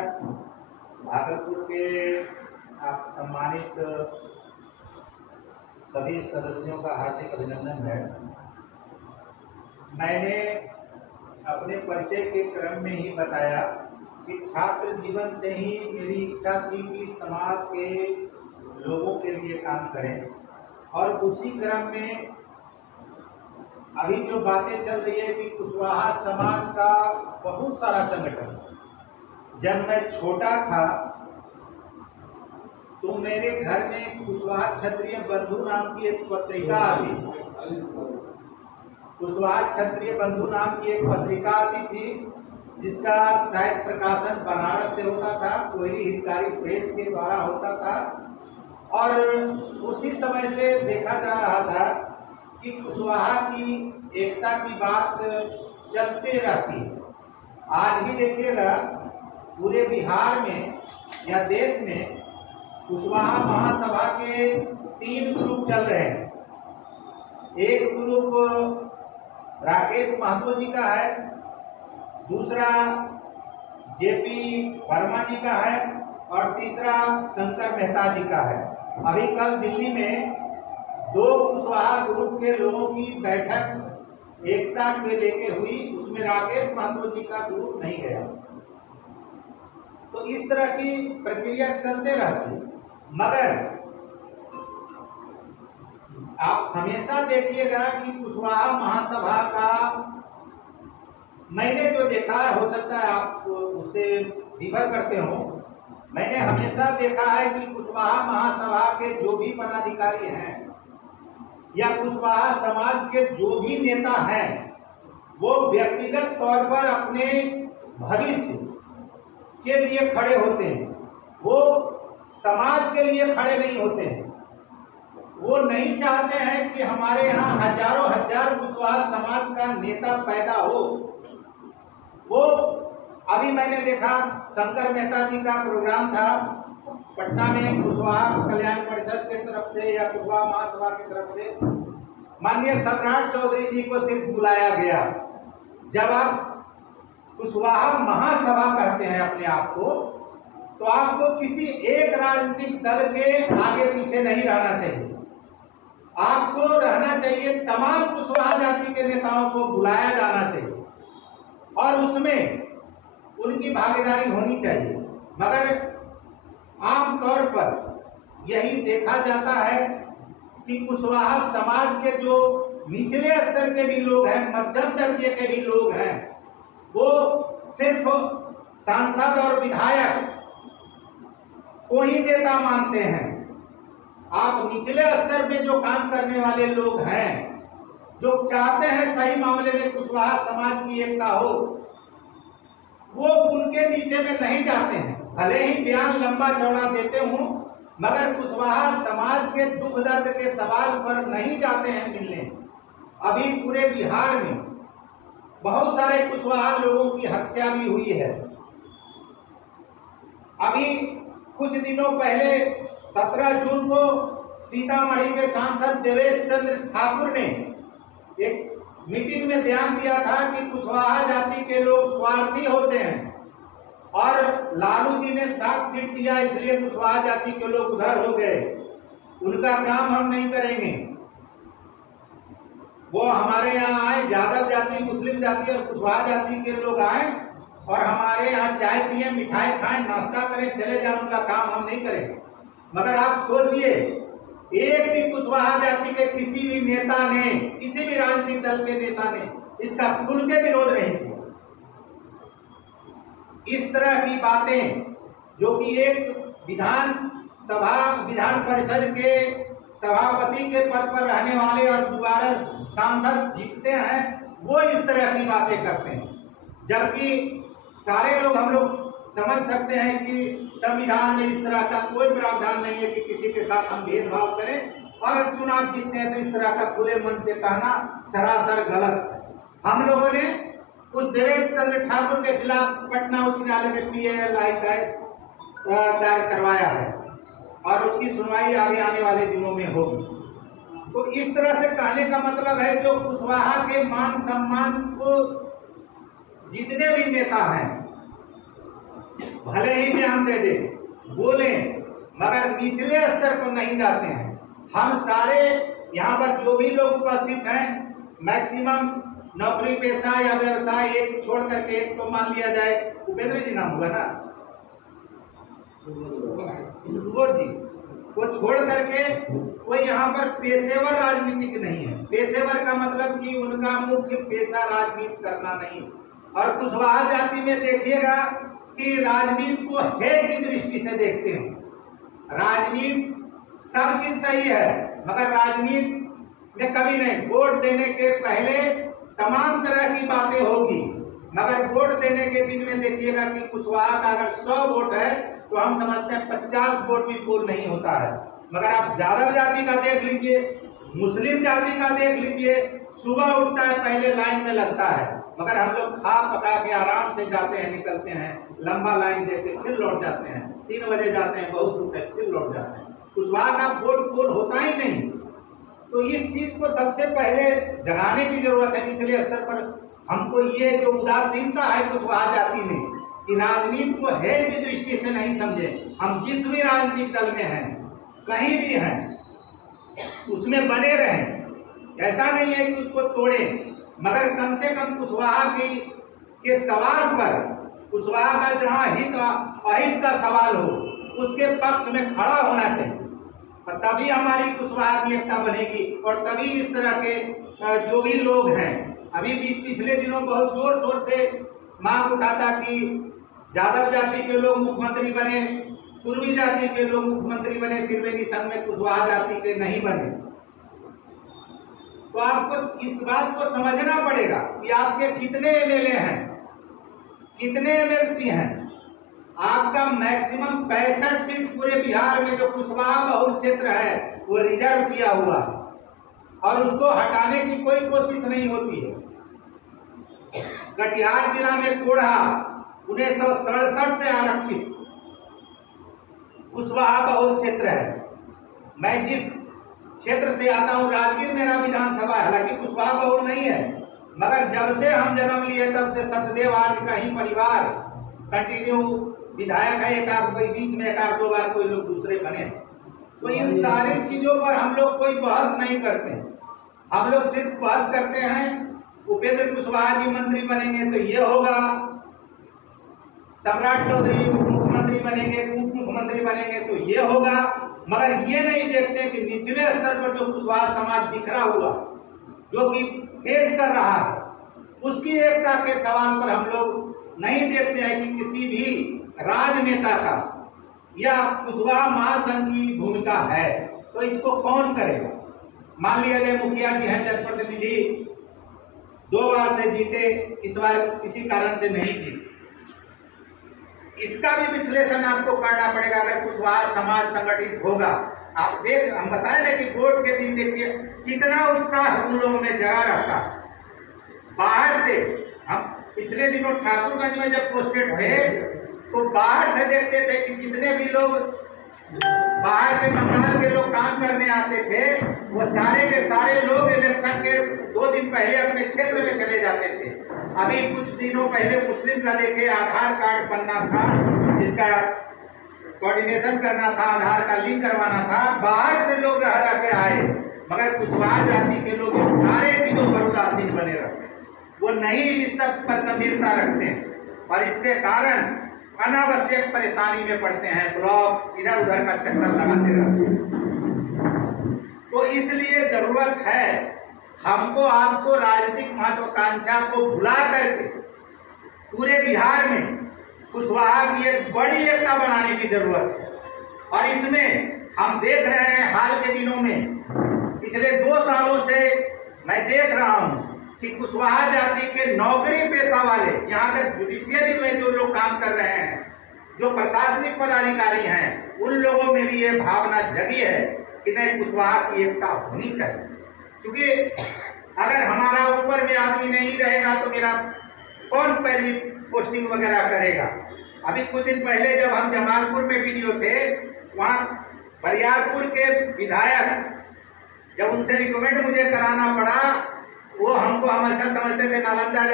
भागलपुर के आप सम्मानित सभी सदस्यों का हार्दिक अभिनंदन है। मैंने अपने परिचय के क्रम में ही बताया कि छात्र जीवन से ही मेरी इच्छा थी कि समाज के लोगों के लिए काम करें, और उसी क्रम में अभी जो बातें चल रही है कि कुशवाहा समाज का बहुत सारा संगठन। जब मैं छोटा था तो मेरे घर में कुशवाहा क्षत्रिय बंधु नाम की एक पत्रिका आती थी। कुशवाहा क्षत्रिय बंधु नाम की एक पत्रिका आती थी जिसका शायद प्रकाशन बनारस से होता था, कोयरी हितकारी प्रेस के द्वारा होता था। और उसी समय से देखा जा रहा था कि कुशवाहा की एकता की बात चलते रहती है। आज भी देखिएगा पूरे बिहार में या देश में कुशवाहा महासभा के 3 ग्रुप चल रहे हैं। एक ग्रुप राकेश महतो जी का है, दूसरा जेपी वर्मा जी का है, और तीसरा शंकर मेहता जी का है। अभी कल दिल्ली में 2 कुशवाहा ग्रुप के लोगों की बैठक एकता के लेके हुई, उसमें राकेश महतो जी का ग्रुप नहीं गया। तो इस तरह की प्रक्रिया चलते रहती है। मगर आप हमेशा देखिएगा कि कुशवाहा महासभा का मैंने जो देखा, हो सकता है आप उससे डिफर करते हो, मैंने हमेशा देखा है कि कुशवाहा महासभा के जो भी पदाधिकारी हैं या कुशवाहा समाज के जो भी नेता हैं, वो व्यक्तिगत तौर पर अपने भविष्य के लिए खड़े होते हैं। वो समाज के लिए खड़े नहीं होते हैं। वो नहीं चाहते हैं कि हमारे यहाँ हजारों हजार कुशवाहा समाज का नेता पैदा हो। वो अभी मैंने देखा शंकर मेहता जी का प्रोग्राम था पटना में, कुशवाहा कल्याण परिषद की तरफ से या कुशवाहा महासभा की तरफ से माननीय सम्राट चौधरी जी को सिर्फ बुलाया गया। जब आप कुशवाहा महासभा कहते हैं अपने आप को, तो आपको किसी एक राजनीतिक दल के आगे पीछे नहीं रहना चाहिए। आपको रहना चाहिए, तमाम कुशवाहा जाति के नेताओं को बुलाया जाना चाहिए और उसमें उनकी भागीदारी होनी चाहिए। मगर आमतौर पर यही देखा जाता है कि कुशवाहा समाज के जो निचले स्तर के भी लोग हैं, मध्यम दर्जे के भी लोग हैं, वो सिर्फ सांसद और विधायक को ही नेता मानते हैं। आप निचले स्तर में जो काम करने वाले लोग हैं, जो चाहते हैं सही मामले में कुशवाहा समाज की एकता हो, वो उनके नीचे में नहीं जाते हैं। भले ही बयान लंबा चौड़ा देते हों, मगर कुशवाहा समाज के दुख दर्द के सवाल पर नहीं जाते हैं मिलने। अभी पूरे बिहार में बहुत सारे कुशवाहा लोगों की हत्या भी हुई है। अभी कुछ दिनों पहले 17 जून को सीतामढ़ी के सांसद देवेश चंद्र ठाकुर ने एक मीटिंग में बयान दिया था कि कुशवाहा जाति के लोग स्वार्थी होते हैं और लालू जी ने 7 सीट दिया, इसलिए कुशवाहा जाति के लोग उधर हो गए, उनका काम हम नहीं करेंगे। वो हमारे यहाँ आए, यादव जाति, मुस्लिम जाति और कुशवाहा जाति के लोग आए और हमारे यहाँ चाय पिए, मिठाई खाएं, नाश्ता करें, चले जाएं, उनका काम हम नहीं करेंगे। मगर आप सोचिए, एक भी कुशवाहा जाति के किसी भी नेता ने, किसी भी राजनीतिक दल के नेता ने इसका खुल के विरोध नहीं किया। इस तरह की बातें जो कि एक विधान परिषद के सभापति के पद पर रहने वाले और दोबारा सांसद जीतते हैं, वो इस तरह की बातें करते हैं। जबकि सारे लोग, हम लोग समझ सकते हैं कि संविधान में इस तरह का कोई प्रावधान नहीं है कि किसी के साथ हम भेदभाव करें, और चुनाव जीतते हैं तो इस तरह का खुले मन से कहना सरासर गलत है। हम लोगों ने उस देवेश चंद्र ठाकुर के खिलाफ पटना उच्च न्यायालय में PLI दायर करवाया है और उसकी सुनवाई आगे आने वाले दिनों में होगी। तो इस तरह से कहने का मतलब है, जो कुशवाहा के मान सम्मान को जितने भी नेता हैं, भले बयान दे दे, बोले, मगर निचले स्तर पर नहीं जाते हैं। हम सारे यहाँ पर जो भी लोग उपस्थित हैं, मैक्सिमम नौकरी पेशा या व्यवसाय एक छोड़ करके, एक तो मान लिया जाए उपेंद्र जी नाम होगा ना, सुबोध जी, वो छोड़ करके कोई यहाँ पर पेशेवर राजनीतिक नहीं है। पेशेवर का मतलब कि उनका मुख्य पेशा राजनीति करना नहीं। और कुशवाहा जाति में देखिएगा कि राजनीति को हेय की दृष्टि से देखते हैं। राजनीति सब चीज सही है, मगर राजनीति में कभी नहीं। वोट देने के पहले तमाम तरह की बातें होगी, मगर वोट देने के दिन में देखिएगा कि कुशवाहा का अगर 100 वोट है तो हम समझते हैं 50 वोट भी पोल नहीं होता है। मगर आप यादव जाति का देख लीजिए, मुस्लिम जाति का देख लीजिए, सुबह उठता है पहले लाइन में लगता है, मगर हम लोग खा पका के आराम से जाते हैं, निकलते हैं, लंबा लाइन देते फिर लौट जाते हैं, 3 बजे जाते हैं, बहुत दूर तक फिर लौट जाते हैं। कुशवाहा का वोट पोल होता ही नहीं। तो इस चीज को सबसे पहले जगाने की जरूरत है निचले स्तर पर। हमको ये जो उदासीनता है कुशवाहा जाति में, कि राजनीति को हेय की दृष्टि से नहीं समझे। हम जिस भी राजनीतिक दल में हैं, कहीं भी हैं, उसमें बने रहें। ऐसा नहीं है कि उसको तोड़े, मगर कम से कम कुशवाहा के सवाल पर, कुशवाहा का जहाँ हित अहित का सवाल हो, उसके पक्ष में खड़ा होना चाहिए। तभी हमारी कुशवाहा की एकता बनेगी। और तभी इस तरह के जो भी लोग हैं, अभी पिछले दिनों बहुत जोर शोर से मांग उठाता कि यादव जाति के लोग मुख्यमंत्री बने, कुर्मी जाति के लोग मुख्यमंत्री बने, त्रिवेणी संघ में कुशवाहा जाति के नहीं बने। तो आपको इस बात को समझना पड़ेगा कि आपके कितने एमएलए हैं, कितने एमएलसी हैं। आपका मैक्सिमम 65 सीट पूरे बिहार में जो कुशवाहा बहुल क्षेत्र है वो रिजर्व किया हुआ है, और उसको हटाने की कोई कोशिश नहीं होती है। कटिहार जिला में कोढ़ा 1967 से आरक्षित कुशवाहा बहुल क्षेत्र है। मैं जिस क्षेत्र से आता हूँ, राजगीर मेरा विधानसभा, हालांकि कुशवाहा बहुल नहीं है, मगर जब से हम जन्म लिए तब से सतदेव आर्य का ही परिवार कंटिन्यू विधायक है। एक आध बीच में 1-2 बार कोई लोग दूसरे बने। तो इन सारी चीजों पर हम लोग कोई बहस नहीं करते। हम लोग सिर्फ बहस करते हैं उपेंद्र कुशवाहा जी मंत्री बनेंगे तो ये होगा, सम्राट चौधरी मुख्यमंत्री बनेंगे, उप मुख्यमंत्री बनेंगे तो ये होगा, मगर ये नहीं देखते कि निचले स्तर पर जो कुशवाहा समाज बिखरा हुआ, जो कि पेश कर रहा है, उसकी एकता के सवाल पर हम लोग नहीं देखते हैं कि किसी भी राजनेता का या कुशवाहा महासंघ की भूमिका है तो इसको कौन करेगा। मान लिया जाए मुखिया जी हैं, जनप्रतिनिधि 2 बार से जीते, इस बार किसी कारण से नहीं जीते, इसका भी विश्लेषण आपको करना पड़ेगा। अगर कुशवाहा समाज संगठित होगा, आप देख, हम बताए ना कि वोट के दिन देखिए कितना उत्साह उन लोगों में जगा रहता। बाहर से हम पिछले दिनों ठाकुरगंज में जब पोस्टेड थे तो बाहर से देखते थे कि जितने भी लोग बाहर के बंगाल के लोग काम करने आते थे, वो सारे के सारे लोग इलेक्शन के 2 दिन पहले अपने क्षेत्र में चले जाते थे। अभी कुछ दिनों पहले मुस्लिम का देखे आधार कार्ड बनना था, जिसका कोऑर्डिनेशन करना था, आधार का लिंक करवाना था, बाहर से लोग रह के आए, मगर कुशवाहा जाति के लोग सारे चीजों पर उदासीन बने रहते, वो नहीं इस सब पर गंभीरता रखते हैं, और इसके कारण अनावश्यक परेशानी में पड़ते हैं, ब्लॉक इधर उधर का चक्कर लगाते रहते हैं। तो इसलिए जरूरत है हमको आपको राजनीतिक महत्वाकांक्षा को भुला करके पूरे बिहार में कुशवाहा की एक बड़ी एकता बनाने की जरूरत है। और इसमें हम देख रहे हैं हाल के दिनों में, पिछले 2 सालों से मैं देख रहा हूं कि कुशवाहा जाति के नौकरी पेशा वाले, यहाँ तक जुडिशियरी में जो लोग काम कर रहे हैं, जो प्रशासनिक पदाधिकारी हैं, उन लोगों में भी ये भावना जगी है कि नहीं, कुशवाहा की एकता होनी चाहिए। क्योंकि अगर हमारा ऊपर में आदमी नहीं रहेगा तो मेरा कौन पैरवी पोस्टिंग वगैरह करेगा। अभी कुछ दिन पहले जब हम जमालपुर में वीडियो थे, वहाँ बरियारपुर के विधायक, जब उनसे रिकमेंड मुझे कराना पड़ा, वो हमको हमेशा समझते थे नालंदा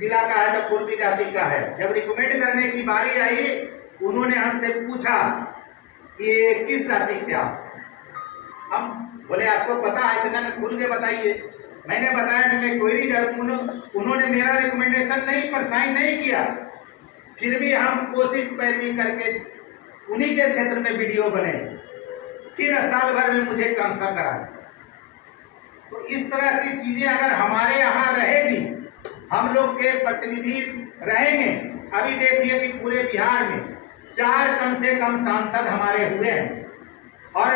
जिला का है तो पूर्वी जाति का है। जब रिकमेंड करने की बारी आई, उन्होंने हमसे पूछा कि किस जाति के आप? हम बोले आपको पता है? इन्होंने खुल के बताइए। मैंने बताया कि मैं कोई जाति। उन्होंने मेरा रिकमेंडेशन नहीं पर साइन नहीं किया। फिर भी हम कोशिश पैरवी करके उन्हीं के क्षेत्र में वीडियो बने, फिर साल भर में मुझे ट्रांसफर करा। तो इस तरह की चीजें अगर हमारे यहाँ रहेगी, हम लोग के प्रतिनिधि रहेंगे। अभी देखिए कि पूरे बिहार में 4 कम से कम सांसद हमारे हुए हैं और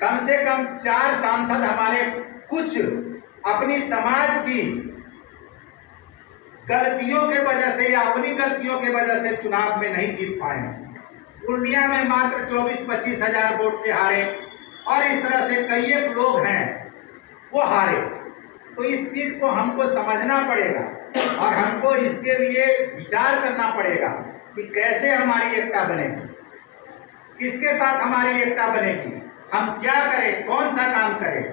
कम से कम 4 सांसद हमारे कुछ अपनी समाज की गलतियों के वजह से या अपनी गलतियों के वजह से चुनाव में नहीं जीत पाए। पूर्णिया में मात्र 24-25 हजार वोट से हारे और इस तरह से कई एक लोग हैं वो हारे। तो इस चीज को हमको समझना पड़ेगा और हमको इसके लिए विचार करना पड़ेगा कि कैसे हमारी एकता बनेगी, किसके साथ हमारी एकता बनेगी, हम क्या करें, कौन सा काम करें।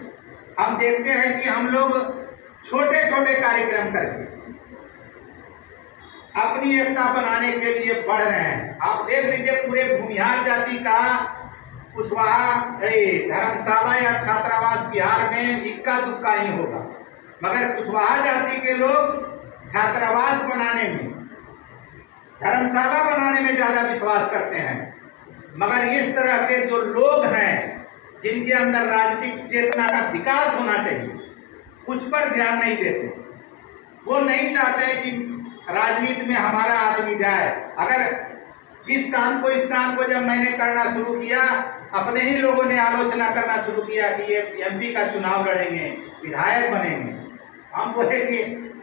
हम देखते हैं कि हम लोग छोटे छोटे कार्यक्रम करके अपनी एकता बनाने के लिए बढ़ रहे हैं। आप देख लीजिए पूरे भूमिहार जाति का कुशवाहा धर्मशाला या छात्रावास बिहार में इक्का दुक्का ही होगा, मगर कुशवाहा जाति के लोग छात्रावास बनाने में, धर्मशाला बनाने में ज्यादा विश्वास करते हैं। मगर इस तरह के जो लोग हैं जिनके अंदर राजनीतिक चेतना का विकास होना चाहिए, उस पर ध्यान नहीं देते। वो नहीं चाहते कि राजनीति में हमारा आदमी जाए। अगर इस काम को जब मैंने करना शुरू किया, अपने ही लोगों ने आलोचना करना शुरू किया कि ये एमपी का चुनाव लड़ेंगे, विधायक बनेंगे। हम बोले कि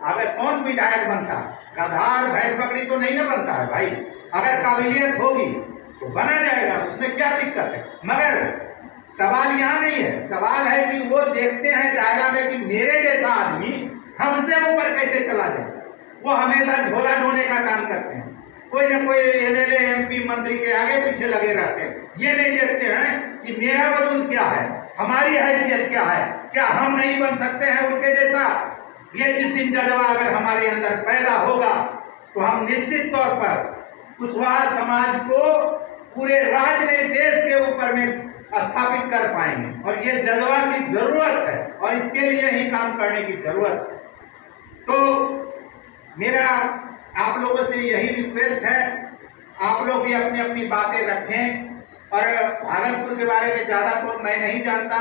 अगर कौन विधायक बनता, गधार भैंस बकरी तो नहीं ना बनता है भाई। अगर काबिलियत होगी तो बना जाएगा, उसमें क्या दिक्कत है। मगर सवाल यहाँ नहीं है, सवाल है कि वो देखते हैं दायरा में कि मेरे जैसा आदमी हमसे ऊपर कैसे चला जाए। वो हमेशा झोला ढोने का काम करते हैं, कोई न कोई एमएलए एमपी मंत्री के आगे पीछे लगे रहते हैं। ये नहीं देखते हैं कि मेरा वजूद क्या है, हमारी हैसियत क्या है, क्या हम नहीं बन सकते हैं उनके जैसा। ये जिस दिन जज्बा अगर हमारे अंदर पैदा होगा तो हम निश्चित तौर पर कुशवाहा समाज को पूरे राज्य में, देश के ऊपर में स्थापित कर पाएंगे। और ये जज्बा की जरूरत है और इसके लिए ही काम करने की जरूरत है। तो मेरा आप लोगों से यही रिक्वेस्ट है, आप लोग भी अपनी अपनी बातें रखें। और भागलपुर के बारे में ज्यादा तो मैं नहीं जानता,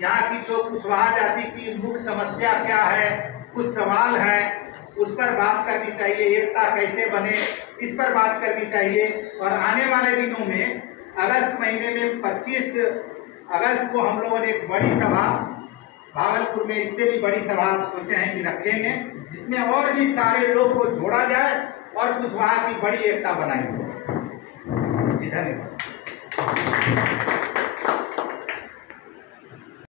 यहाँ की जो कुशवाहा जाति की मुख्य समस्या क्या है, कुछ सवाल हैं, उस पर बात करनी चाहिए। एकता कैसे बने, इस पर बात करनी चाहिए। और आने वाले दिनों में अगस्त महीने में 25 अगस्त को हम लोगों ने एक बड़ी सभा भागलपुर में, इससे भी बड़ी सभा सोचे हैं कि रखेंगे, जिसमें और भी सारे लोग को जोड़ा जाए और कुशवाहा की बड़ी एकता बनाई जाए। धन्यवाद।